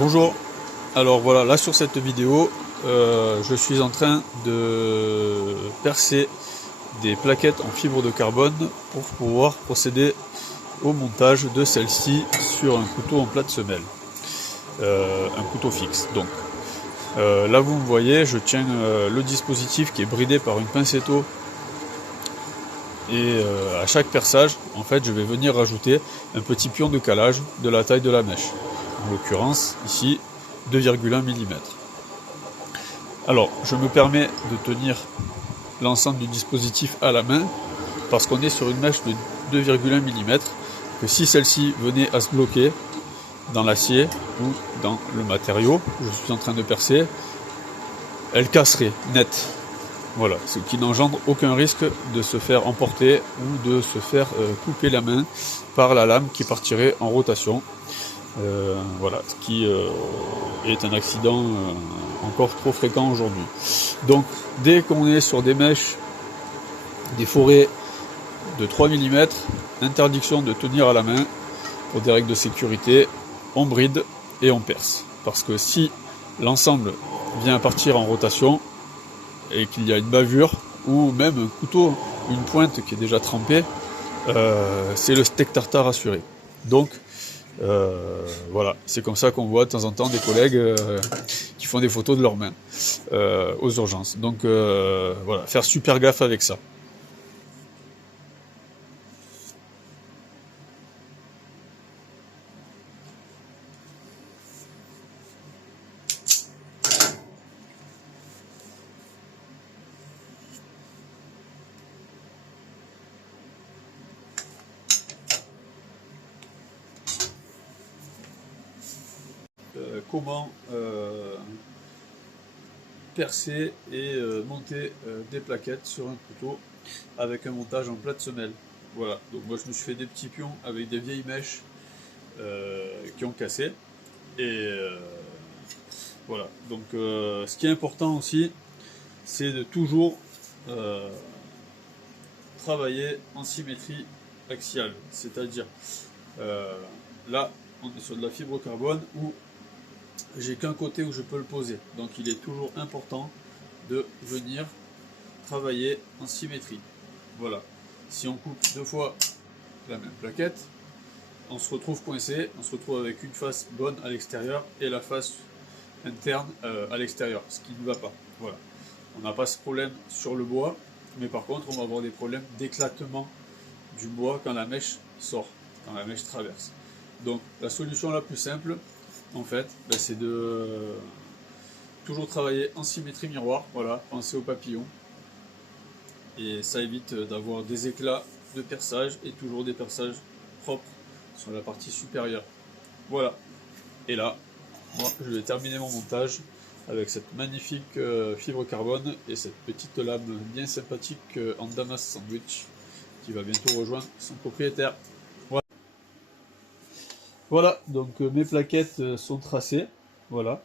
Bonjour, alors voilà, là sur cette vidéo, je suis en train de percer des plaquettes en fibre de carbone pour pouvoir procéder au montage de celle-ci sur un couteau en plate semelle, un couteau fixe. Donc là vous me voyez, je tiens le dispositif qui est bridé par une pincetto et à chaque perçage, en fait, je vais venir rajouter un petit pion de calage de la taille de la mèche. En l'occurrence, ici, 2,1 mm. Alors, je me permets de tenir l'ensemble du dispositif à la main parce qu'on est sur une mèche de 2,1 mm, que si celle-ci venait à se bloquer dans l'acier ou dans le matériau que je suis en train de percer, elle casserait net. Voilà, ce qui n'engendre aucun risque de se faire emporter ou de se faire couper la main par la lame qui partirait en rotation. Voilà, ce qui est un accident encore trop fréquent aujourd'hui. Donc, dès qu'on est sur des mèches, des forêts de 3 mm, interdiction de tenir à la main pour des règles de sécurité, on bride et on perce. Parce que si l'ensemble vient à partir en rotation, et qu'il y a une bavure, ou même un couteau, une pointe qui est déjà trempée, c'est le steak tartare assuré. Donc, voilà, c'est comme ça qu'on voit de temps en temps des collègues qui font des photos de leurs mains aux urgences. Donc, voilà, faire super gaffe avec ça. Comment percer et monter des plaquettes sur un couteau avec un montage en plate semelle. Voilà, donc moi je me suis fait des petits pions avec des vieilles mèches qui ont cassé. Et voilà, donc ce qui est important aussi, c'est de toujours travailler en symétrie axiale, c'est-à-dire là on est sur de la fibre carbone où j'ai qu'un côté où je peux le poser, donc il est toujours important de venir travailler en symétrie. Voilà, si on coupe deux fois la même plaquette, on se retrouve coincé, on se retrouve avec une face bonne à l'extérieur et la face interne à l'extérieur, ce qui ne va pas. Voilà, on n'a pas ce problème sur le bois, mais par contre on va avoir des problèmes d'éclatement du bois quand la mèche sort, quand la mèche traverse. Donc la solution la plus simple, en fait, c'est de toujours travailler en symétrie miroir. Voilà, penser au papillon, et ça évite d'avoir des éclats de perçage et toujours des perçages propres sur la partie supérieure. Voilà, et là moi je vais terminer mon montage avec cette magnifique fibre carbone et cette petite lame bien sympathique en Damas sandwich qui va bientôt rejoindre son propriétaire. Voilà, donc mes plaquettes sont tracées, voilà.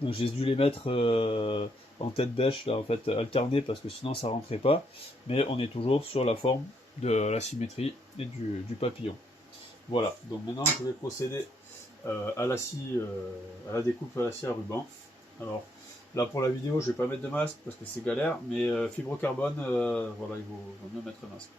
Donc j'ai dû les mettre en tête bêche, là, en fait, alternées, parce que sinon ça rentrait pas. Mais on est toujours sur la forme de la symétrie et du papillon. Voilà, donc maintenant je vais procéder à la découpe à la scie à ruban. Alors là pour la vidéo je vais pas mettre de masque parce que c'est galère, mais fibre carbone, voilà, il vaut mieux mettre un masque.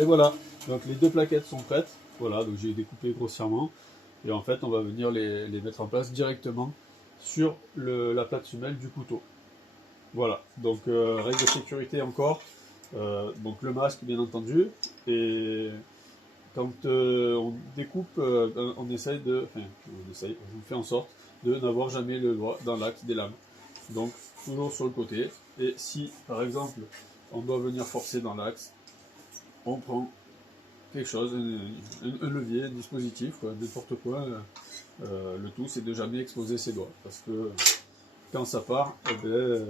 Et voilà, donc les deux plaquettes sont prêtes. Voilà, donc j'ai découpé grossièrement. Et en fait, on va venir les mettre en place directement sur la plate semelle du couteau. Voilà, donc règle de sécurité encore. Donc le masque, bien entendu. Et quand on découpe, on essaye de... Enfin, on fait en sorte de n'avoir jamais le doigt dans l'axe des lames. Donc, toujours sur le côté. Et si, par exemple, on doit venir forcer dans l'axe, on prend quelque chose, un levier, un dispositif, n'importe quoi. Le tout, c'est de jamais exposer ses doigts. Parce que quand ça part, eh ben,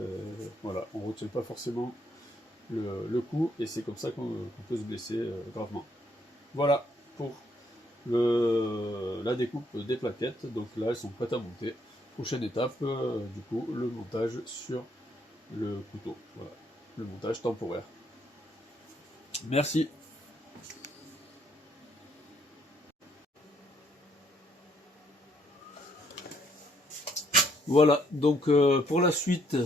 voilà, on ne retient pas forcément le coup. Et c'est comme ça qu'on peut se blesser gravement. Voilà pour la découpe des plaquettes. Donc là, elles sont prêtes à monter. Prochaine étape, du coup, le montage sur le couteau. Voilà, le montage temporaire. Merci. Voilà, donc pour la suite,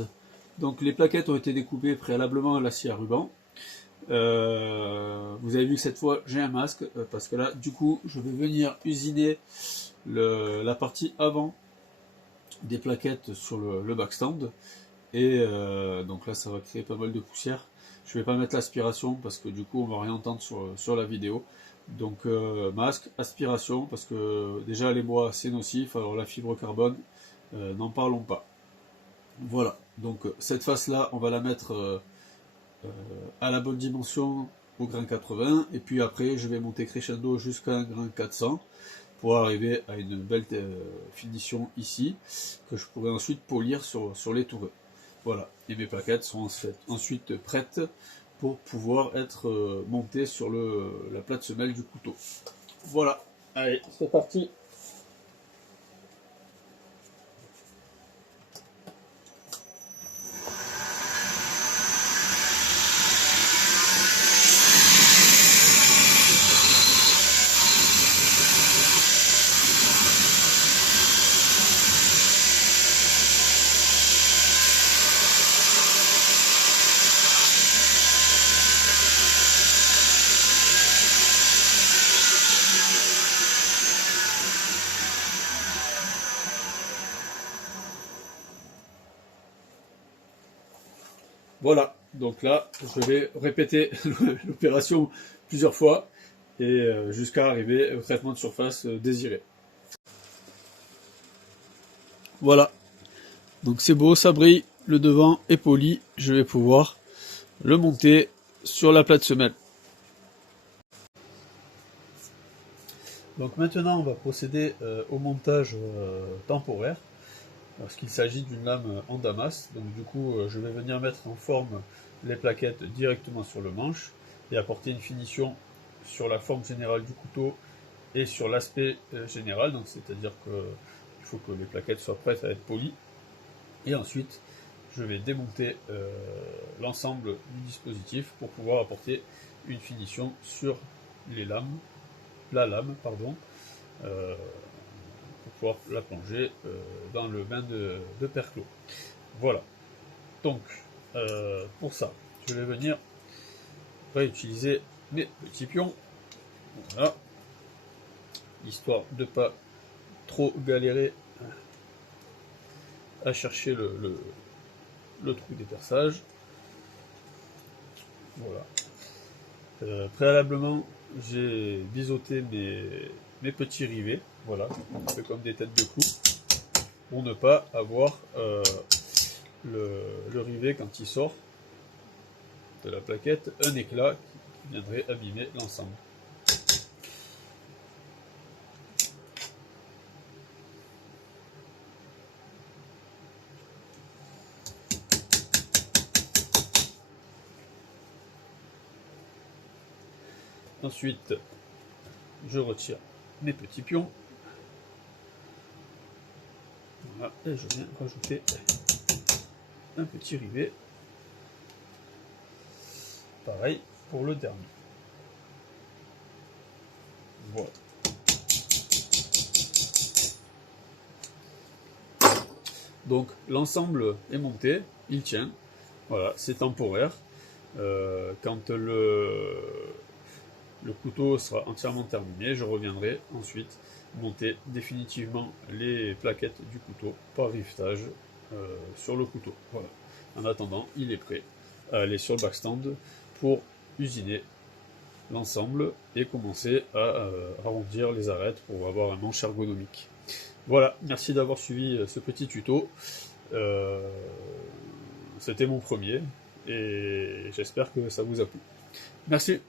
donc les plaquettes ont été découpées préalablement à la scie à ruban. Vous avez vu que cette fois j'ai un masque, parce que là, du coup, je vais venir usiner la partie avant des plaquettes sur le backstand. Et donc là, ça va créer pas mal de poussière. Je vais pas mettre l'aspiration parce que du coup, on va rien entendre sur la vidéo. Donc masque, aspiration, parce que déjà les bois c'est nocif, alors la fibre carbone, n'en parlons pas. Voilà, donc cette face là, on va la mettre à la bonne dimension au grain 80, et puis après je vais monter crescendo jusqu'à un grain 400 pour arriver à une belle finition ici, que je pourrai ensuite polir sur les toureux. Voilà, et mes plaquettes sont ensuite prêtes pour pouvoir être montées sur la plate semelle du couteau. Voilà, allez, c'est parti. Voilà, donc là, je vais répéter l'opération plusieurs fois et jusqu'à arriver au traitement de surface désiré. Voilà, donc c'est beau, ça brille, le devant est poli, je vais pouvoir le monter sur la plate semelle. Donc maintenant, on va procéder au montage temporaire, parce qu'il s'agit d'une lame en damas. Donc du coup, je vais venir mettre en forme les plaquettes directement sur le manche et apporter une finition sur la forme générale du couteau et sur l'aspect général. Donc c'est-à-dire qu'il faut que les plaquettes soient prêtes à être polies. Et ensuite, je vais démonter l'ensemble du dispositif pour pouvoir apporter une finition sur la lame, pardon, pour pouvoir la plonger dans le bain de perclos. Voilà. Donc, pour ça, je vais venir réutiliser mes petits pions. Voilà. Histoire de ne pas trop galérer à chercher le trou d'éperçage. Voilà. Préalablement, j'ai biseauté mes petits rivets, voilà, un peu comme des têtes de clous, pour ne pas avoir le rivet quand il sort de la plaquette un éclat qui viendrait abîmer l'ensemble. Ensuite, je retire mes petits pions. Voilà, et je viens rajouter un petit rivet. Pareil pour le dernier. Voilà. Donc l'ensemble est monté, il tient. Voilà, c'est temporaire. Quand le couteau sera entièrement terminé, je reviendrai ensuite monter définitivement les plaquettes du couteau par rivetage sur le couteau. Voilà. En attendant, il est prêt à aller sur le backstand pour usiner l'ensemble et commencer à arrondir les arêtes pour avoir un manche ergonomique. Voilà, merci d'avoir suivi ce petit tuto. C'était mon premier et j'espère que ça vous a plu. Merci.